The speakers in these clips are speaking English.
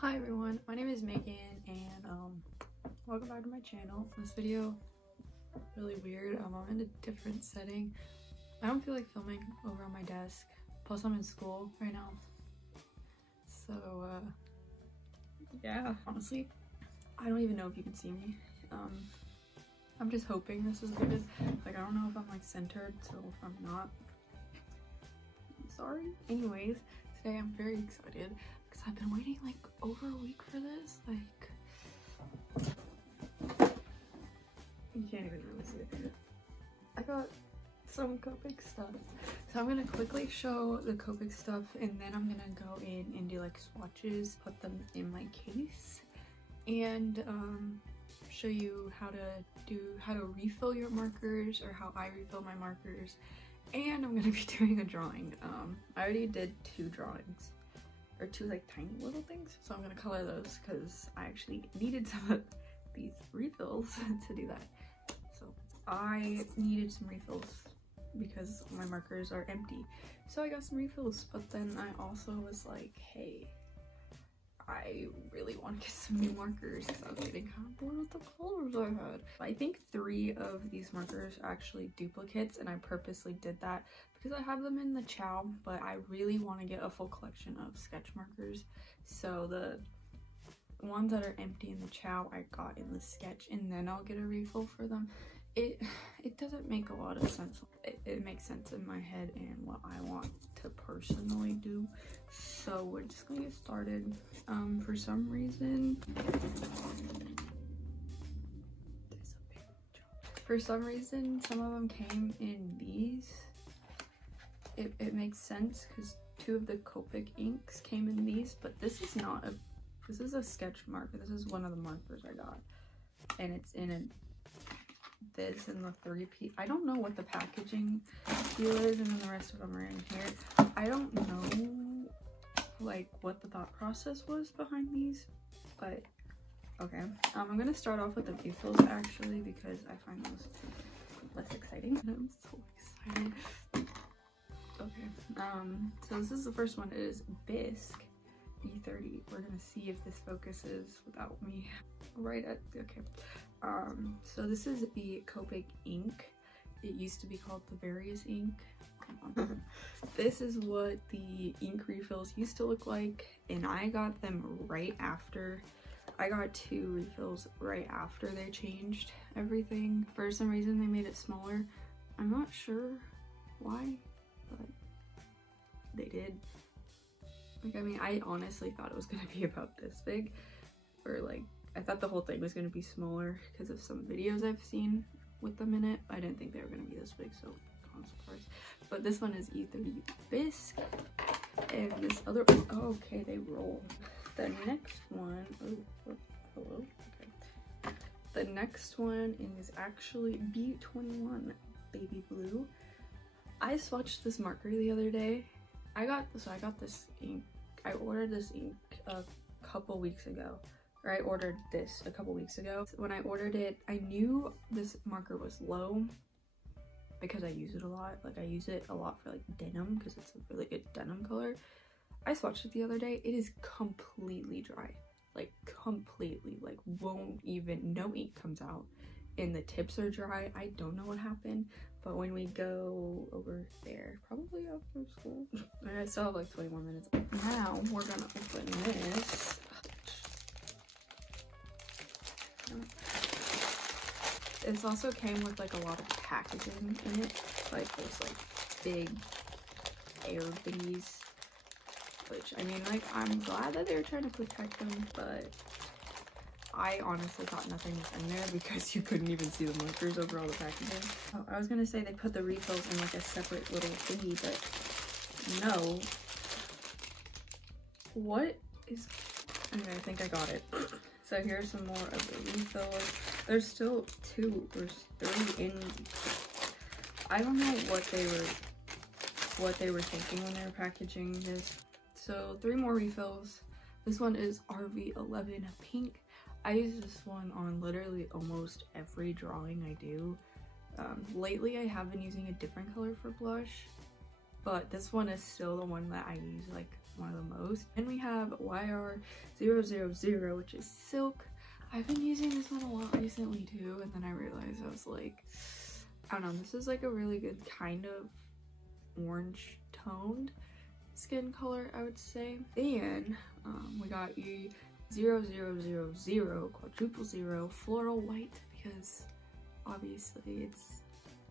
Hi everyone, my name is Megan and welcome back to my channel. This video really weird. I'm in a different setting. I don't feel like filming over on my desk. Plus I'm in school right now. So yeah, honestly, I don't even know if you can see me. I'm just hoping this is good. Like I don't know if I'm like centered, so if I'm not, I'm sorry. Anyways, today I'm very excited because I've been waiting like over a week for this. Like, you can't even really see it. I got some COPIC stuff. So I'm gonna quickly show the COPIC stuff and then I'm gonna go in and do like swatches, put them in my case, and show you how to refill your markers or how I refill my markers. And I'm gonna be doing a drawing. I already did 2 drawings, or 2 like tiny little things, so I'm gonna color those because I actually needed some of these refills to do that. So I needed some refills because my markers are empty, so I got some refills. But then I also was like, hey, I really want to get some new markers because I was getting kind of bored with the colors I had. I think 3 of these markers are actually duplicates, and I purposely did that because I have them in the Chow, but I really want to get a full collection of sketch markers. So the ones that are empty in the Chow I got in the sketch, and then I'll get a refill for them. It doesn't make a lot of sense. It makes sense in my head and what I want to personally do. So we're just gonna get started. For some reason some of them came in these. It makes sense because 2 of the Copic inks came in these, but this is not a, this is a sketch marker. This is one of the markers I got, and it's in this and the 3P. I don't know what the packaging deal is, and then the rest of them are in here. I don't know like what the thought process was behind these, but okay. I'm gonna start off with the refills actually because I find those less exciting. I'm so excited. Okay, so this is the first one. It is Bisque B30. We're gonna see if this focuses without me right at, okay. So this is the Copic ink. It used to be called the Various ink. This is what the ink refills used to look like, and I got them right after. I got 2 refills right after they changed everything. For some reason they made it smaller. I'm not sure why, but they did. Like, I mean, I honestly thought it was gonna be about this big, or like I thought the whole thing was gonna be smaller because of some videos I've seen with them in it. I didn't think they were gonna be this big, so I'm surprised. But this one is E30 Bisque, and this other one, oh, okay, they roll. The next one, oh, hello, okay. The next one is actually B21 Baby Blue. I swatched this marker the other day. I got this ink. I ordered this ink a couple weeks ago. Or I ordered this a couple weeks ago. When I ordered it, I knew this marker was low because I use it a lot. Like I use it a lot for like denim because it's a really good denim color. I swatched it the other day. It is completely dry. Like completely, like won't even, no ink comes out. And the tips are dry. I don't know what happened, but when we go over there, probably after school. I still have like 20 more minutes. Now we're gonna open this. This also came with like a lot of packaging in it, like those like big air thingies, which I mean, like I'm glad that they were trying to protect them, but I honestly thought nothing was in there because you couldn't even see the markers over all the packaging. Oh, I was gonna say they put the refills in like a separate little thingy, but no. What is, okay, I think I got it. So here's some more of the refills. There's still 2, there's 3 in. I don't know what they were thinking when they were packaging this. So 3 more refills. This one is RV11 Pink. I use this one on literally almost every drawing I do. Lately I have been using a different color for blush, but this one is still the one that I use like one of the most. And we have YR000, which is silk. I've been using this one a lot recently too, and then I realized I was like, I don't know, this is like a really good kind of orange toned skin color, I would say. And we got E0000 quadruple zero floral white, because obviously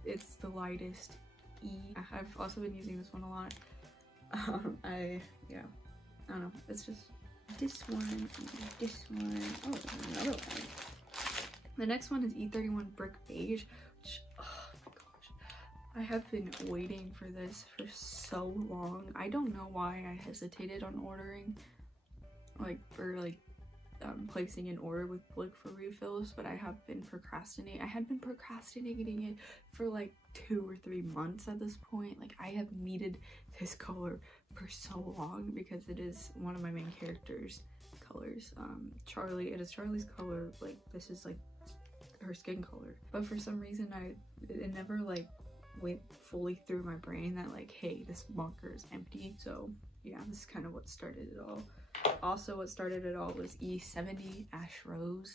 it's the lightest E. I've also been using this one a lot. I don't know, it's just this one and this one. Oh, another one. The next one is E31 brick beige, which, oh my gosh, I have been waiting for this for so long. I don't know why I hesitated on ordering, placing an order with Blick for refills, but I have been procrastinating. I had been procrastinating it for like 2 or 3 months at this point. Like, I have needed this color for so long because it is one of my main characters' colors. Charlie, it is Charlie's color. Like, this is like her skin color, but for some reason it never like went fully through my brain that like, hey, this marker is empty. So yeah, this is kind of what started it all. Also, what started it all was E70 Ash Rose,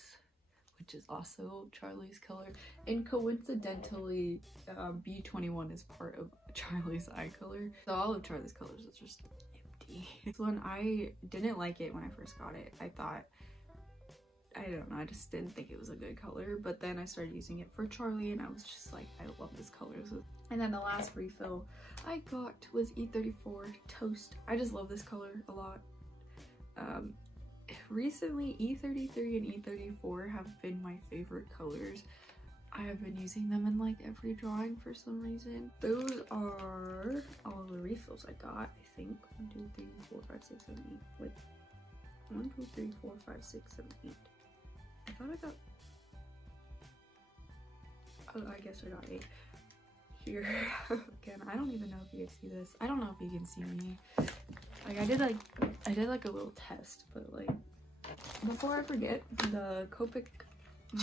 which is also Charlie's color, and coincidentally B21 is part of Charlie's eye color. So all of Charlie's colors is just empty. This one, I didn't like it when I first got it. I thought, I don't know, I just didn't think it was a good color, but then I started using it for Charlie and I was just like, I love this color. And then the last refill I got was E34 Toast. I just love this color a lot. Recently E33 and E34 have been my favorite colors. I have been using them in like every drawing for some reason. Those are all the refills I got, I think. 1, 2, 3, 4, 5, 6, 7, 8. Wait. 1, 2, 3, 4, 5, 6, 7, 8. I thought I got, oh, I guess I got 8 here. Again, I don't even know if you can see this. I don't know if you can see me. Like, I did like a little test, but like, before I forget, the Copic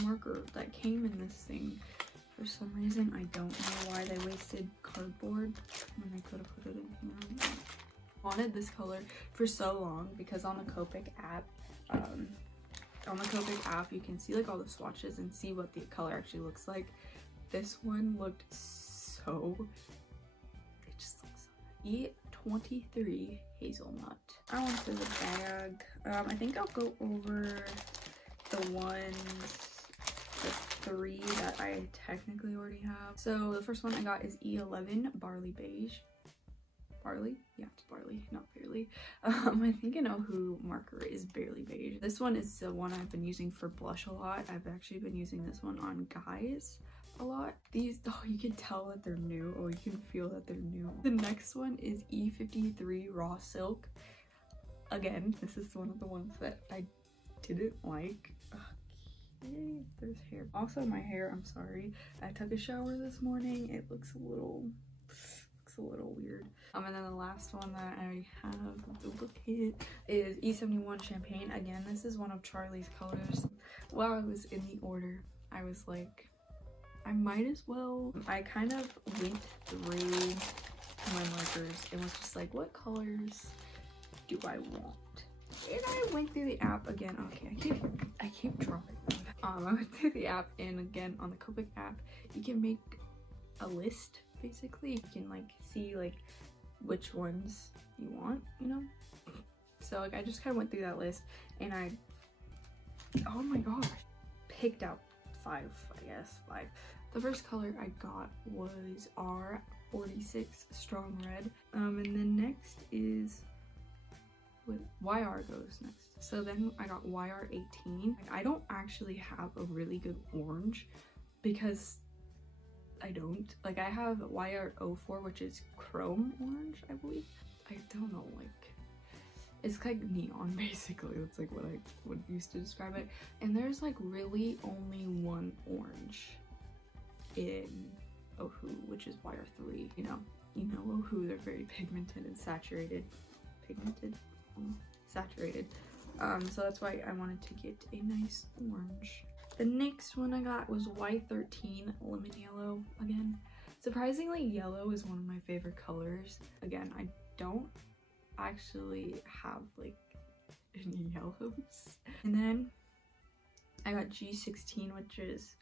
marker that came in this thing, for some reason, I don't know why they wasted cardboard when they could have put it in here. I wanted this color for so long because on the Copic app, you can see like all the swatches and see what the color actually looks like. This one looked so, it just looks so nice. E23 hazelnut. I went through the bag. I think I'll go over the 3 that I technically already have. So the first one I got is E11 barley beige. Barley? Yeah, it's barley, not barely. I think an Ohu marker is barely beige. This one is the one I've been using for blush a lot. I've actually been using this one on guys a lot. These, oh, you can tell that they're new. Oh, you can feel that they're new. The next one is E53 raw silk. Again, this is one of the ones that I didn't like. Okay, there's hair. Also, my hair, I'm sorry. I took a shower this morning. It looks a little weird. And then the last one that I have duplicate is E71 champagne. Again, this is one of Charlie's colors. While I was in the order, I was like, I might as well. I kind of went through my markers and was just like, what colors do I want? And I went through the app again. Okay, I keep drawing. I went through the app, and again on the Copic app, you can make a list. Basically, you can like see like which ones you want, you know. So like I just kind of went through that list, and I, oh my gosh, picked out 5, I guess 5. The first color I got was R46 strong red, and then next is what YR goes next. So then I got YR18. I don't actually have a really good orange because I don't. Like, I have YR04, which is chrome orange, I believe. I don't know, like, it's like neon, basically. That's like what I would use to describe it. And there's like really only one orange in Ohu, which is YR3. You know Ohu, they're very pigmented and saturated. Saturated. So that's why I wanted to get a nice orange. The next one I got was Y13 lemon yellow. Again, surprisingly, yellow is one of my favorite colors. Again, actually have like any yellows. And then I got G16, which is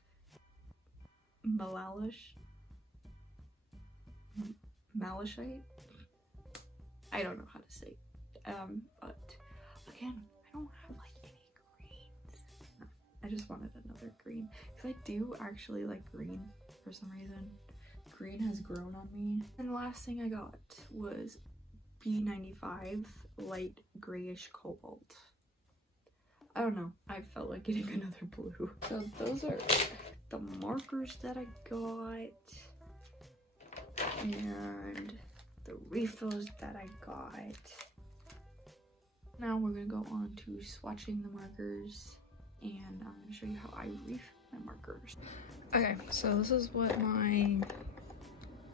malachite. I don't know how to say but again, I don't have like any greens. I just wanted another green because I do actually like green for some reason. Green has grown on me. And the last thing I got was B95 light grayish cobalt. I don't know, I felt like getting another blue. So those are the markers that I got and the refills that I got. Now we're gonna go on to swatching the markers, and I'm gonna show you how I refill my markers. Okay, so this is what my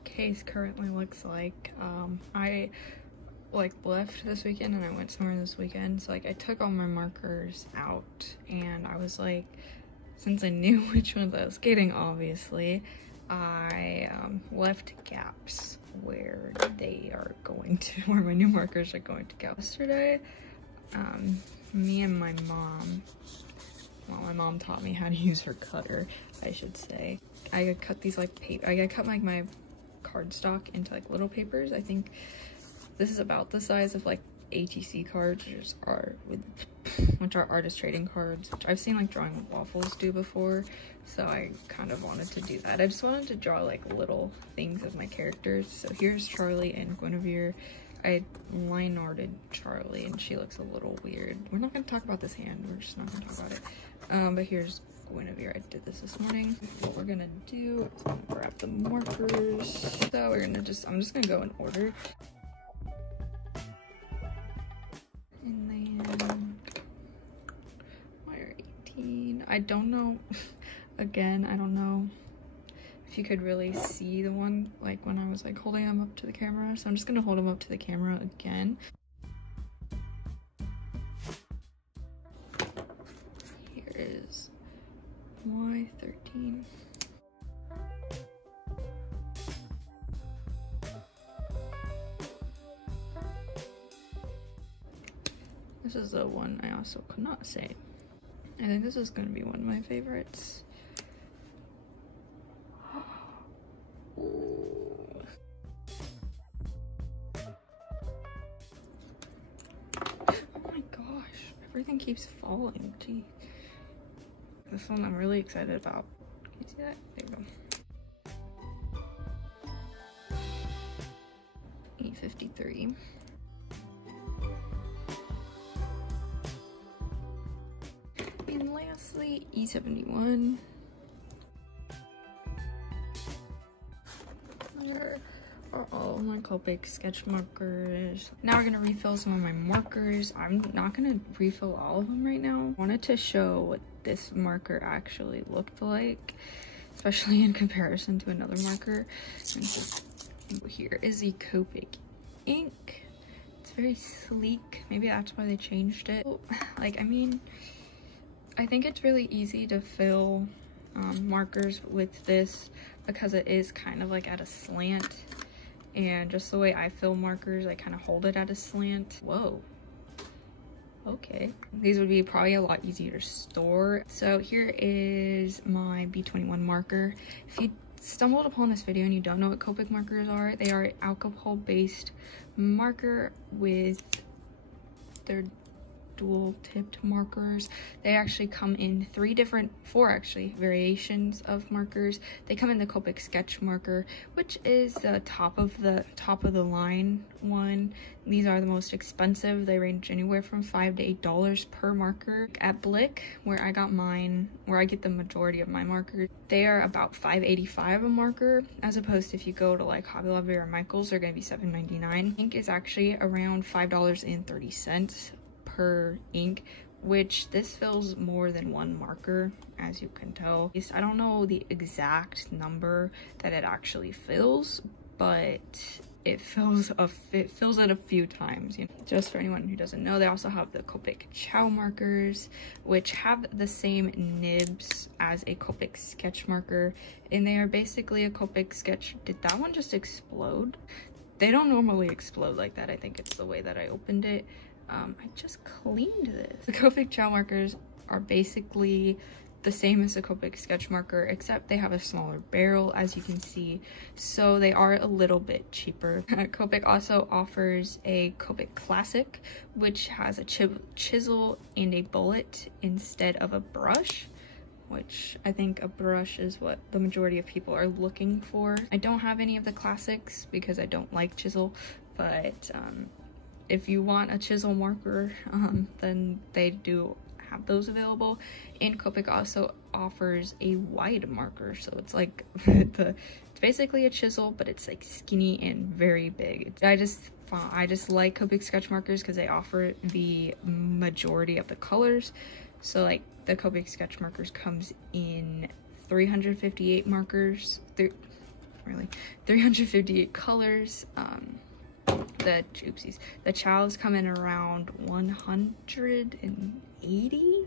case currently looks like. I like left this weekend and I went somewhere this weekend, so like I took all my markers out, and I was like, since I knew which ones I was getting, obviously, I left gaps where they are going to, where my new markers are going to go. Yesterday, me and my mom, well, my mom taught me how to use her cutter, I should say. I cut these like paper, I cut like my cardstock into like little papers. I think this is about the size of like ATC cards, which are artist trading cards, which I've seen like Drawing with Waffles do before, so I kind of wanted to do that. I just wanted to draw like little things of my characters. So here's Charlie and Guinevere. I line arted Charlie and she looks a little weird. We're not going to talk about this hand, we're just not going to talk about it. But here's Guinevere. I did this morning. What we're gonna do is I'm gonna grab the markers. So we're gonna I'm just gonna go in order. And then wire 18. I don't know. Again, I don't know if you could really see the one like when I was like holding them up to the camera. So I'm just gonna hold them up to the camera again. Here is Y13. This is the one I also could not say. I think this is going to be one of my favorites. Oh my gosh, everything keeps falling. Gee. This one I'm really excited about. Can you see that? There you go. E53. And lastly, E71. Here are all my Copic sketch markers. Now we're gonna refill some of my markers. I'm not gonna refill all of them right now. I wanted to show what this marker actually looked like, especially in comparison to another marker. And so here is the Copic ink. It's very sleek. Maybe that's why they changed it. Like, I mean, I think it's really easy to fill markers with this because it is kind of like at a slant, and just the way I fill markers, I kind of hold it at a slant. Whoa. Okay. These would be probably a lot easier to store. So here is my B21 marker. If you stumbled upon this video and you don't know what Copic markers are, they are alcohol-based marker with their dual tipped markers. They actually come in four variations of markers. They come in the Copic sketch marker, which is the top of the line one. These are the most expensive. They range anywhere from $5 to $8 per marker. At Blick, where I got mine, where I get the majority of my markers, they are about $5.85 a marker, as opposed to if you go to like Hobby Lobby or Michael's, they're gonna be $7.99. Ink is actually around $5.30 per ink, which this fills more than one marker, as you can tell. I don't know the exact number that it actually fills, but it fills it a few times. You know? Just for anyone who doesn't know, they also have the Copic HAUL markers, which have the same nibs as a Copic sketch marker, and they are basically a Copic sketch. Did that one just explode? They don't normally explode like that. I think it's the way that I opened it. I just cleaned this. The COPIC gel markers are basically the same as the COPIC sketch marker, except they have a smaller barrel, as you can see, so they are a little bit cheaper. COPIC also offers a COPIC Classic, which has a chisel and a bullet instead of a brush, which I think a brush is what the majority of people are looking for. I don't have any of the classics because I don't like chisel, but if you want a chisel marker, then they do have those available. And COPIC also offers a wide marker, so it's like it's basically a chisel, but it's like skinny and very big. I just like COPIC sketch markers because they offer the majority of the colors. So like the COPIC sketch markers comes in 358 markers, 358 colors. The chows come in around 180,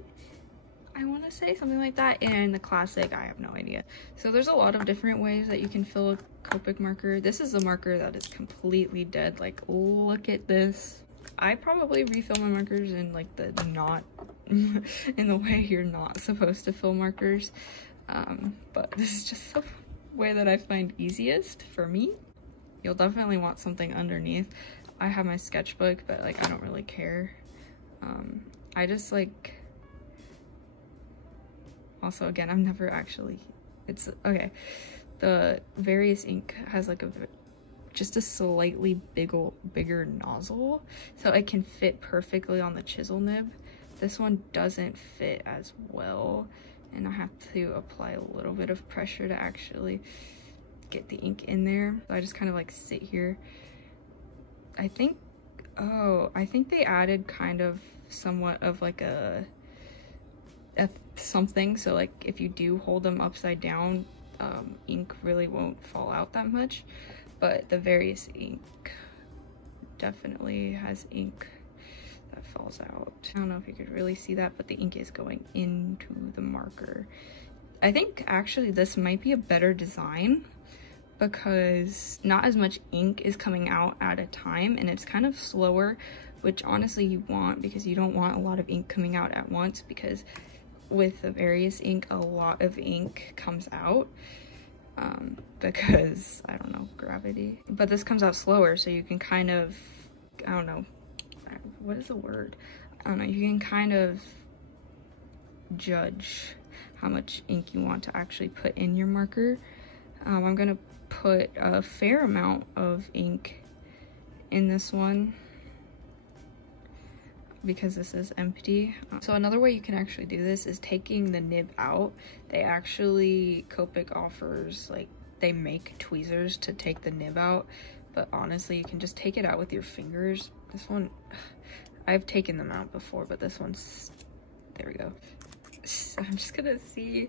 I want to say, something like that, and the classic, I have no idea. So there's a lot of different ways that you can fill a COPIC marker. This is a marker that is completely dead. Like, look at this. I probably refill my markers in like the not in the way you're not supposed to fill markers, but this is just the way that I find easiest for me. You'll definitely want something underneath. I have my sketchbook, but like I don't really care. I just like, also again, I've never actually, it's okay, the various ink has like just a slightly bigger nozzle, so it can fit perfectly on the chisel nib. This one doesn't fit as well, and I have to apply a little bit of pressure to actually get the ink in there. So I just kind of like sit here. I think they added kind of somewhat of like a something, so like if you do hold them upside down, ink really won't fall out that much. But the various ink definitely has ink that falls out. I don't know if you could really see that, but the ink is going into the marker. I think actually this might be a better design because not as much ink is coming out at a time, and it's kind of slower, which honestly you want, because you don't want a lot of ink coming out at once, because with the various ink, a lot of ink comes out. Because, I don't know, gravity. But this comes out slower, so you can kind of, I don't know, what is the word? I don't know, you can kind of judge how much ink you want to actually put in your marker. I'm gonna put a fair amount of ink in this one because this is empty. So another way you can actually do this is taking the nib out. They actually, COPIC offers, like, they make tweezers to take the nib out, but honestly you can just take it out with your fingers. This one, I've taken them out before, but this one's, there we go. So I'm just gonna see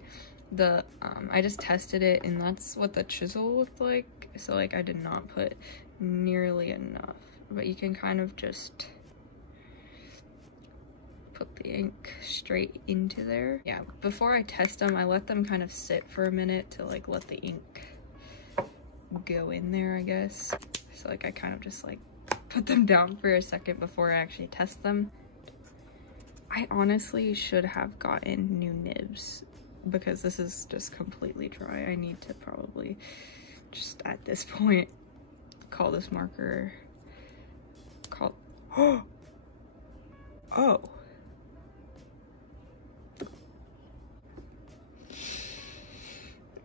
the, I just tested it and that's what the chisel looked like. So like I did not put nearly enough, but you can kind of just put the ink straight into there. Yeah, before I test them, I let them kind of sit for a minute to like let the ink go in there, I guess. So like I kind of just like put them down for a second before I actually test them. I honestly should have gotten new nibs because this is just completely dry. I need to probably just at this point call this marker, oh.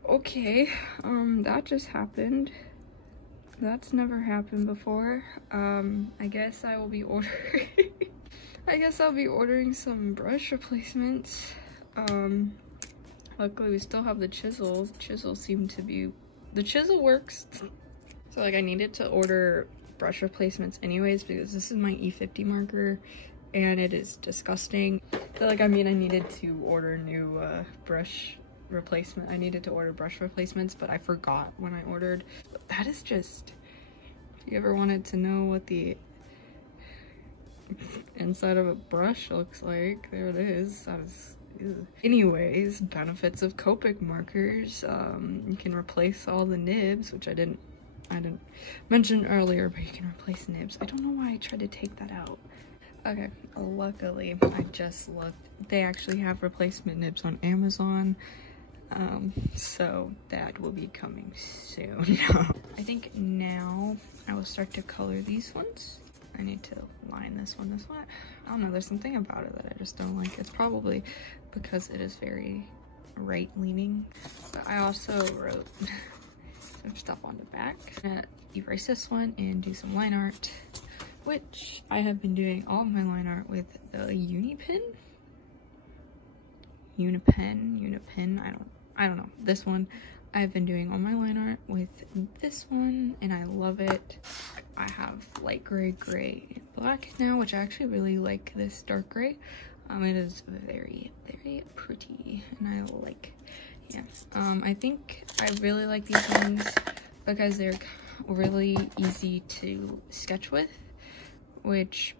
Okay, that just happened. That's never happened before. I guess I will be ordering I guess I'll be ordering some brush replacements. Luckily we still have the chisels. Chisels seem to be, the chisel works. So like I needed to order brush replacements anyways because this is my E50 marker and it is disgusting. So like, I mean, I needed to order new brush replacement. I needed to order brush replacements, but I forgot when I ordered. That is just, if you ever wanted to know what the inside of a brush looks like, there it is. That was, ew. Anyways, benefits of COPIC markers. You can replace all the nibs, which I didn't I didn't mention earlier, but you can replace nibs. I don't know why I tried to take that out. Okay, luckily I just looked. They actually have replacement nibs on Amazon. So that will be coming soon. I think now I will start to color these ones. I need to line this one. I don't know, there's something about it that I just don't like. It's probably because it is very right leaning. But I also wrote some stuff on the back. I'm gonna erase this one and do some line art, which I have been doing all of my line art with the Unipen, I don't know, this one. I've been doing all my line art with this one and I love it. I have light gray, gray, and black now, which I actually really like this dark gray. It is very, very pretty and I like, yeah. I think I really like these ones because they're really easy to sketch with, which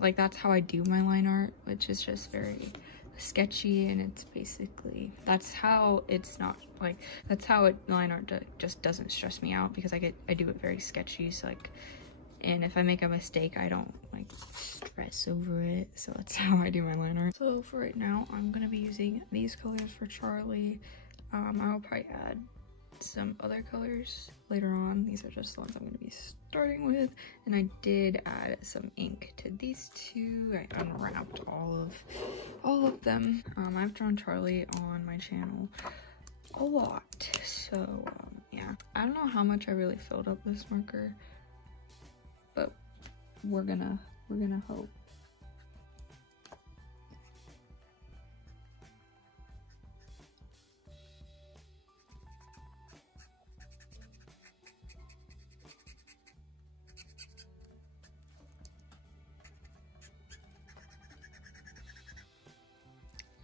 like that's how I do my line art, which is just very sketchy, and it's basically that's how line art just doesn't stress me out because I do it very sketchy. So like, and if I make a mistake I don't like stress over it, so that's how I do my line art. So for right now I'm gonna be using these colors for Charlie. I will probably add some other colors later on. These are just the ones I'm going to be starting with, and I did add some ink to these two. I unwrapped all of them. I've drawn Charlie on my channel a lot, so yeah, I don't know how much I really filled up this marker, but we're gonna hope.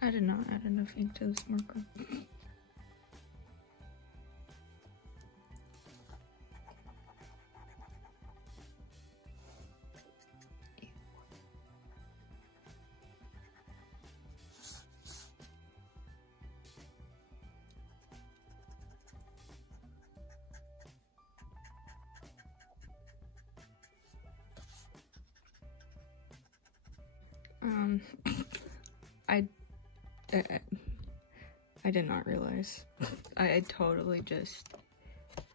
I did not add enough ink to this marker. I did not realize. I totally just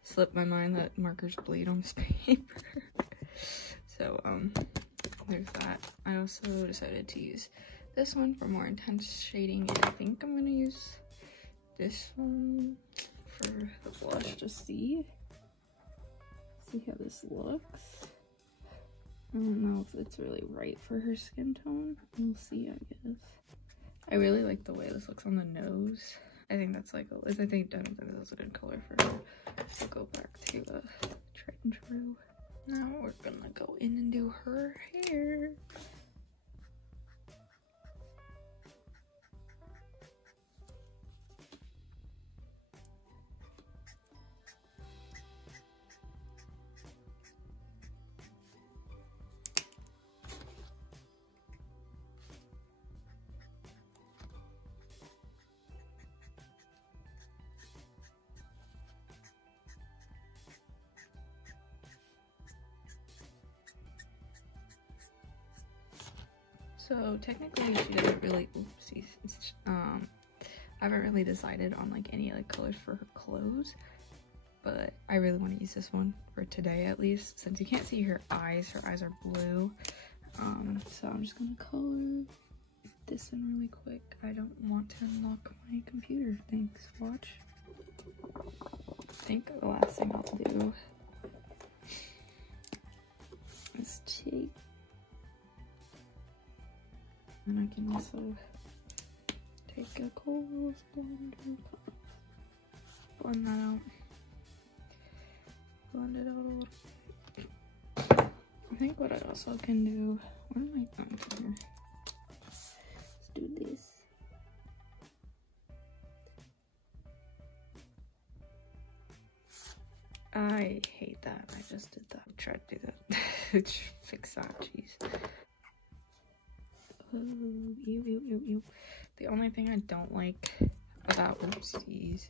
slipped my mind that markers bleed on this paper. So, there's that. I also decided to use this one for more intense shading, and I think I'm gonna use this one for the blush to see how this looks. I don't know if it's really right for her skin tone. We'll see, I guess. I really like the way this looks on the nose. I think that's like, I think that's a good color for her. We'll go back to tried and true. Now we're gonna go in and do her hair. So technically she doesn't really, oopsies, I haven't really decided on like any like colors for her clothes, but I really want to use this one for today at least, since you can't see her eyes are blue. So I'm just gonna color this in really quick. I don't want to unlock my computer. Thanks, watch. I think the last thing I'll do is take, and I can also take a coral blend and blend that out. Blend it out a little bit. I think what I also can do, what am I going to do? Let's do this. I hate that. I just did that. I tried to do that. Fix that, jeez. Oh, ew. The only thing I don't like about, oopsies,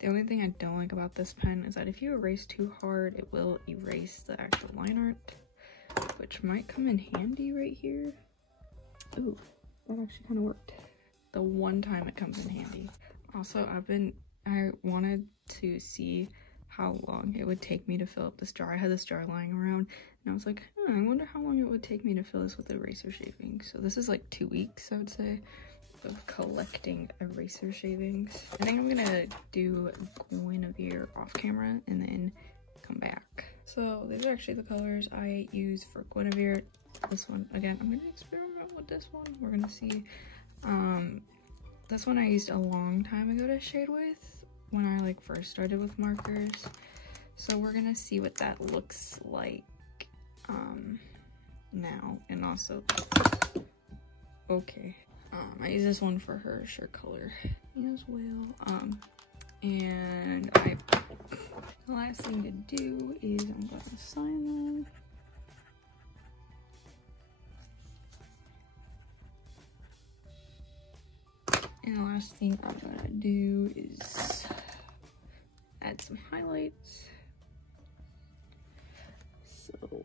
The only thing I don't like about this pen is that if you erase too hard, it will erase the actual line art, which might come in handy right here. Ooh, that actually kind of worked. The one time it comes in handy. Also, I wanted to see how long it would take me to fill up this jar. I had this jar lying around and I was like, I wonder how long it would take me to fill this with eraser shavings. So this is like 2 weeks, I would say, of collecting eraser shavings. I think I'm gonna do Guinevere off camera and then come back. So these are actually the colors I use for Guinevere. This one, again, I'm gonna experiment with this one. We're gonna see. This one I used a long time ago to shade with when I like first started with markers. So we're gonna see what that looks like now. And also, okay. I use this one for her shirt color as well. And the last thing to do is I'm gonna sign them. And the last thing I'm gonna do is add some highlights. So,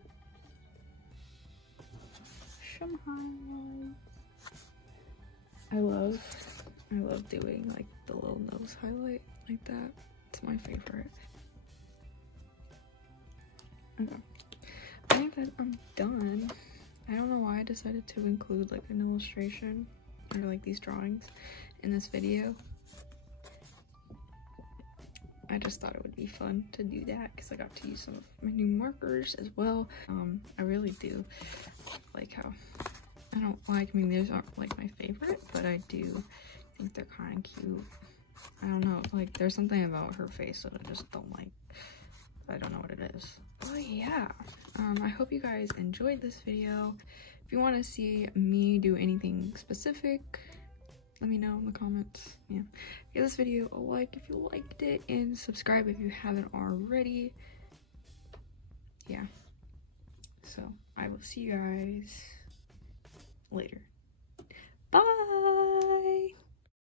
some highlights. I love doing like the little nose highlight like that. It's my favorite. Okay, I think that I'm done. I don't know why I decided to include like an illustration or like these drawings in this video. I just thought it would be fun to do that because I got to use some of my new markers as well. I really do like how, I mean these aren't like my favorite, but I do think they're kind of cute. I don't know, like there's something about her face that I just don't like. I don't know what it is. But yeah, I hope you guys enjoyed this video. If you want to see me do anything specific, let me know in the comments. Yeah, give this video a like if you liked it, and subscribe if you haven't already. Yeah, so I will see you guys later.